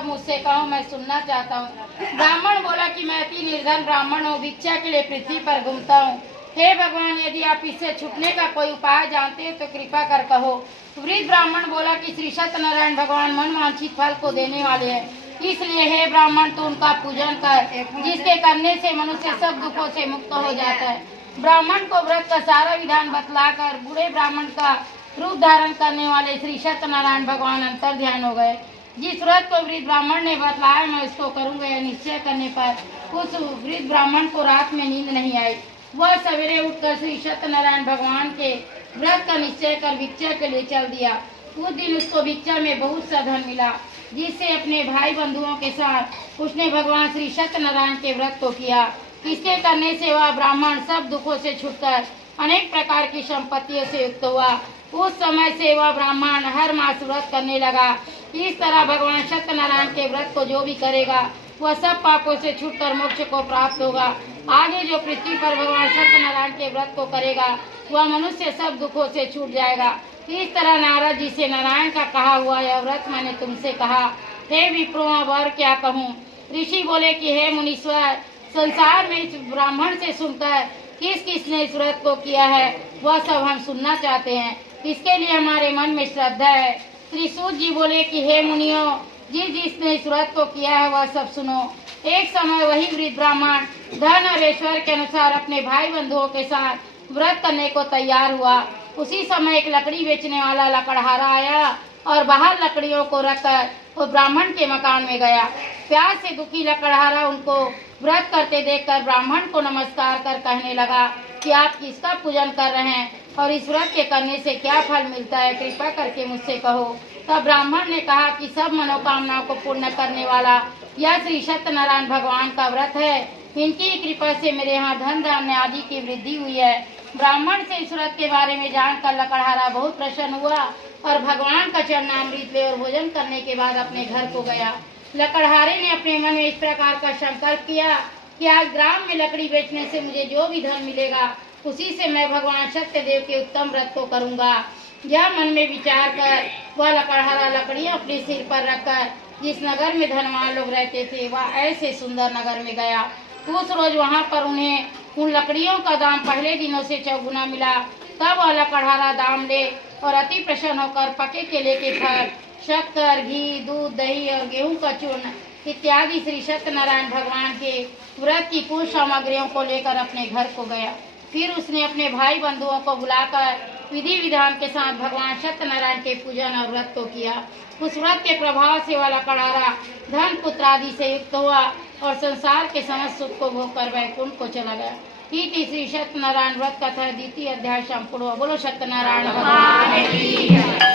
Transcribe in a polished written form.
सब मुझसे कहो, मैं सुनना चाहता हूँ। ब्राह्मण बोला कि मैं अति निर्धन ब्राह्मण हूँ, भिक्षा के लिए पृथ्वी पर घूमता हूँ। हे भगवान, यदि आप इससे छूटने का कोई उपाय जानते हैं तो कृपा कर कहो। वृद्ध ब्राह्मण बोला कि श्री सत्यनारायण भगवान मन वांछित फल को देने वाले हैं, इसलिए हे ब्राह्मण तू उनका पूजन कर, जिसके करने से मनुष्य सब दुखों से मुक्त हो जाता है। ब्राह्मण को व्रत का सारा विधान बतलाकर बूढ़े ब्राह्मण का रूप धारण करने वाले श्री सत्यनारायण भगवान अंतर ध्यान हो गए। जिस व्रत को वृद्ध ब्राह्मण ने बतलाया मैं उसको करूंगा, यह निश्चय करने पर उस वृद्ध ब्राह्मण को रात में नींद नहीं आई। वह सवेरे उठकर श्री सत्यनारायण भगवान के व्रत का निश्चय कर भिक्षा के लिए चल दिया। उस दिन उसको भिक्षा में बहुत सा धन मिला, जिससे अपने भाई बंधुओं के साथ उसने भगवान श्री सत्यनारायण के व्रत को किया। इसके करने से वह ब्राह्मण सब दुखों से छूटकर अनेक प्रकार की संपत्तियों से युक्त हुआ। उस समय से वह ब्राह्मण हर मास व्रत करने लगा। इस तरह भगवान सत्यनारायण के व्रत को जो भी करेगा वह सब पापों से छूटकर मोक्ष को प्राप्त होगा। आगे जो पृथ्वी पर भगवान सत्यनारायण के व्रत को करेगा वह मनुष्य सब दुखों से छूट जाएगा। इस तरह नारद जी से नारायण का कहा हुआ यह व्रत मैंने तुमसे कहा। हे विप्रो, अब और क्या कहूँ। ऋषि बोले कि हे मुनीश्वर, संसार में इस ब्राह्मण से सुनकर किस किसने इस व्रत को किया है वह सब हम सुनना चाहते हैं। इसके लिए हमारे मन में श्रद्धा है। श्री सूत जी बोले कि हे मुनियों, जिसने इस व्रत को किया है वह सब सुनो। एक समय वही वृद्ध ब्राह्मण धन और ऐश्वर्य के अनुसार अपने भाई बंधुओं के साथ व्रत करने को तैयार हुआ। उसी समय एक लकड़ी बेचने वाला लकड़हारा आया और बाहर लकड़ियों को रखकर वो ब्राह्मण के मकान में गया। प्यास से दुखी लकड़हारा उनको व्रत करते देखकर ब्राह्मण को नमस्कार कर कहने लगा कि आप किसका पूजन कर रहे हैं और इस व्रत के करने से क्या फल मिलता है, कृपा करके मुझसे कहो। तब ब्राह्मण ने कहा कि सब मनोकामनाओं को पूर्ण करने वाला यह श्री सत्यनारायण भगवान का व्रत है। इनकी कृपा से मेरे यहाँ धन धान्य आदि की वृद्धि हुई है। ब्राह्मण से इस व्रत के बारे में जानकर लकड़हारा बहुत प्रसन्न हुआ और भगवान का चरणामृत ले और भोजन करने के बाद अपने घर को गया। लकड़हारे ने अपने मन में इस प्रकार का संकल्प किया कि आज ग्राम में लकड़ी बेचने से मुझे जो भी धन मिलेगा उसी से मैं भगवान सत्यदेव के उत्तम व्रत को करूंगा। यह मन में विचार कर वह लकड़हारा लकड़ियां अपने सिर पर रखकर जिस नगर में धनवान लोग रहते थे वह ऐसे सुंदर नगर में गया। उस रोज वहां पर उन्हें उन लकड़ियों का दाम पहले दिनों से चौगुना मिला। तब वह लकड़हारा दाम ले और अति प्रसन्न होकर पके केले के फल, शक्कर, घी, दूध, दही और गेहूं का चूर्ण इत्यादि श्री सत्यनारायण भगवान के व्रत की कुल सामग्रियों को लेकर अपने घर को गया। फिर उसने अपने भाई बंधुओं को बुलाकर विधि विधान के साथ भगवान सत्यनारायण के पूजन और व्रत को किया। उस व्रत के प्रभाव से वाला कड़ारा धन पुत्र आदि से युक्त हुआ और संसार के समस्त सुख को भोग कर वैकुंठ को चला गया। इति श्री सत्यनारायण व्रत कथा द्वितीय अध्याय संपूर्ण। बोलो सत्यनारायण भगवान की।